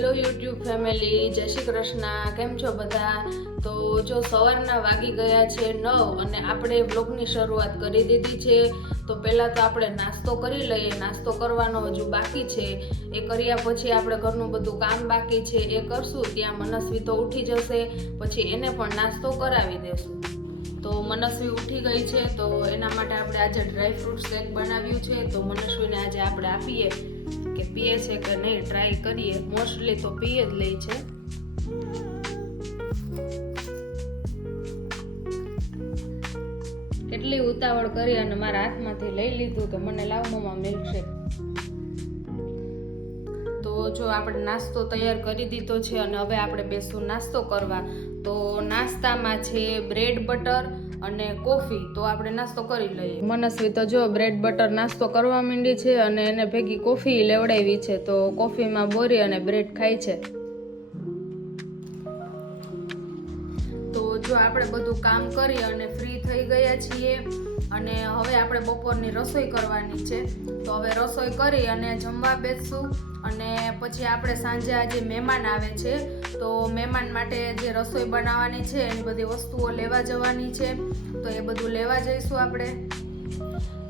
Hello YouTube family, જય શ્રી કૃષ્ણ. કેમ છો બધા? તો જો સવારના વાગી ગયા છે 9 અને આપણે બ્લોગની શરૂઆત કરી દીધી છે. તો પહેલાં તો આપણે નાસ્તો કરી લઈએ. નાસ્તો કરવાનો હજુ બાકી છે. એ કર્યા પછી આપણે ઘરનું બધું કામ બાકી છે એ કરશું. ત્યાં મનસ્વી તો ઉઠી જશે, પછી એને પણ નાસ્તો કરાવી દેશું. તો મનસ્વી ઉઠી ગઈ છે, તો એના માટે આપણે આજે ડ્રાયફ્રૂટ શેક બનાવ્યું છે. તો મનસ્વીને આજે આપણે આપીએ કે પીએ છે કે નહીં, ટ્રાય કરીએ. મોસ્ટલી તો પીએ જ લે છે. કેટલી ઉતાવળ કરી અને મારા હાથમાંથી લઈ લીધું કે મને લાવ મમ્મા મિલ્કશેક. તો જો આપણે નાસ્તો તૈયાર કરી દીધો છે અને હવે આપણે બેસું નાસ્તો કરવા. તો નાસ્તામાં છે બ્રેડ બટર અને કોફી. તો આપણે નાસ્તો કરી લઈએ. મનસ્વી તો જો બ્રેડ બટર નાસ્તો કરવા માંડી છે અને એને ભેગી કોફી લેવડાવી છે. તો કોફીમાં બોરી અને બ્રેડ ખાય છે. તો જો આપણે બધું કામ કરી અને ફ્રી થઈ ગયા છીએ અને હવે આપણે બપોરની રસોઈ કરવાની છે. તો હવે રસોઈ કરી અને જમવા બેસશું. અને પછી આપણે સાંજે આજે મહેમાન આવે છે, તો મહેમાન માટે જે રસોઈ બનાવવાની છે એની બધી વસ્તુઓ લેવા જવાની છે. તો એ બધું લેવા જઈશું આપણે.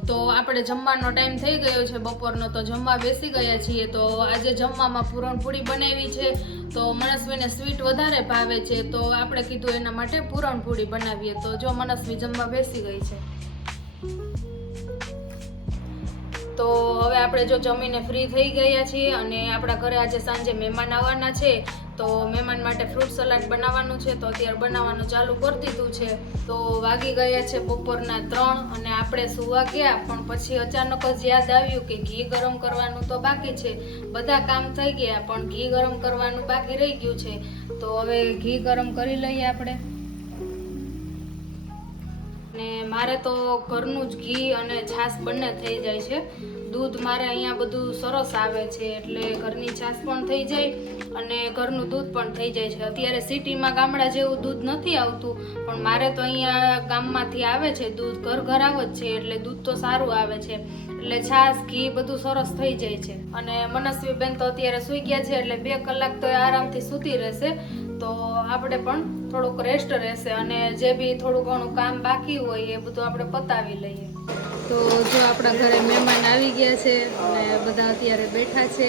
તો આપણે જમવાનો ટાઈમ થઈ ગયો છે બપોરનો, તો જમવા બેસી ગયા છીએ. તો આજે જમવામાં પૂરણપૂરી બનાવી છે. તો મનસ્વીને સ્વીટ વધારે ભાવે છે, તો આપણે કીધું એના માટે પૂરણપૂરી બનાવીએ. તો જો મનસ્વી જમવા બેસી ગઈ છે. તો હવે આપણે જો જમીને ફ્રી થઈ ગયા છીએ અને આપણા ઘરે આજે સાંજે મહેમાન આવવાના છે. તો મહેમાન માટે ફ્રૂટ સલાડ બનાવવાનું છે. તો અત્યારે બનાવવાનું ચાલુ કરી દીધું છે. તો વાગી ગયા છે બપોરના 3 અને આપણે સુવા ગયા, પણ પછી અચાનક જ યાદ આવ્યું કે ઘી ગરમ કરવાનું તો બાકી છે. બધા કામ થઈ ગયા પણ ઘી ગરમ કરવાનું બાકી રહી ગયું છે. તો હવે ઘી ગરમ કરી લઈએ આપણે. અને મારે તો ઘરનું જ ઘી અને છાશ બંને થઈ જાય છે. દૂધ મારે અહીંયા બધું સરસ આવે છે, એટલે ઘરની છાશ પણ થઈ જાય અને ઘરનું દૂધ પણ થઈ જાય છે. અત્યારે સિટીમાં ગામડા જેવું દૂધ નથી આવતું, પણ મારે તો અહીંયા ગામમાંથી આવે છે દૂધ, ઘર આવ જ છે, એટલે દૂધ તો સારું આવે છે. એટલે છાશ ઘી બધું સરસ થઈ જાય છે. અને મનસ્વી બેન તો અત્યારે સૂઈ ગયા છે, એટલે 2 કલાક તો આરામથી સૂતી રહેશે. તો આપણે પણ થોડુંક રેસ્ટ રહેશે અને જે બી થોડું ઘણું કામ બાકી હોય એ બધું આપણે પતાવી લઈએ. તો જો આપણા ઘરે મહેમાન આવી ગયા છે અને બધા અત્યારે બેઠા છે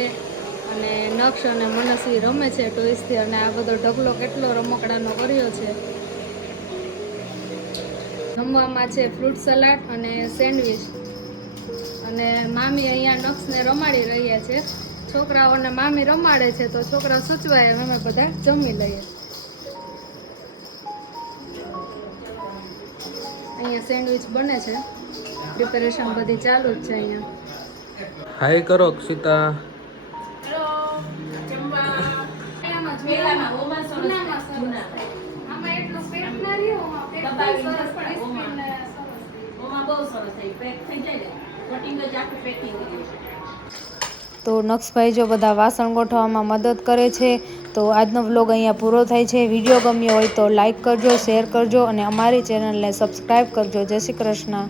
અને નક્ષ અને મનસ્વી રમે છે ટોયસથી. અને આ બધો ઢગલો કેટલો રમકડાનો કર્યો છે. જમવામાં છે ફ્રૂટ સલાડ અને સેન્ડવિચ. અને મામી અહીંયા નક્ષને રમાડી રહ્યા છે. છોકરાઓને મામી રમાડે છે, તો છોકરાઓ સૂચવાય અમે બધા જમી લઈએ. અહીંયા સેન્ડવિચ બને છે, પ્રિપેરેશન બધી ચાલુ જ છે અહીંયા. હાય કરો અક્ષિતા. તો નક્ષભાઈ જો બધા વાસણ ગોઠવવામાં મદદ કરે છે. તો આજનો વ્લોગ અહીંયા પૂરો થાય છે. વિડીયો ગમ્યો હોય તો લાઈક કરજો, શેર કરજો અને અમારી ચેનલને સબસ્ક્રાઈબ કરજો. જય શ્રી કૃષ્ણ.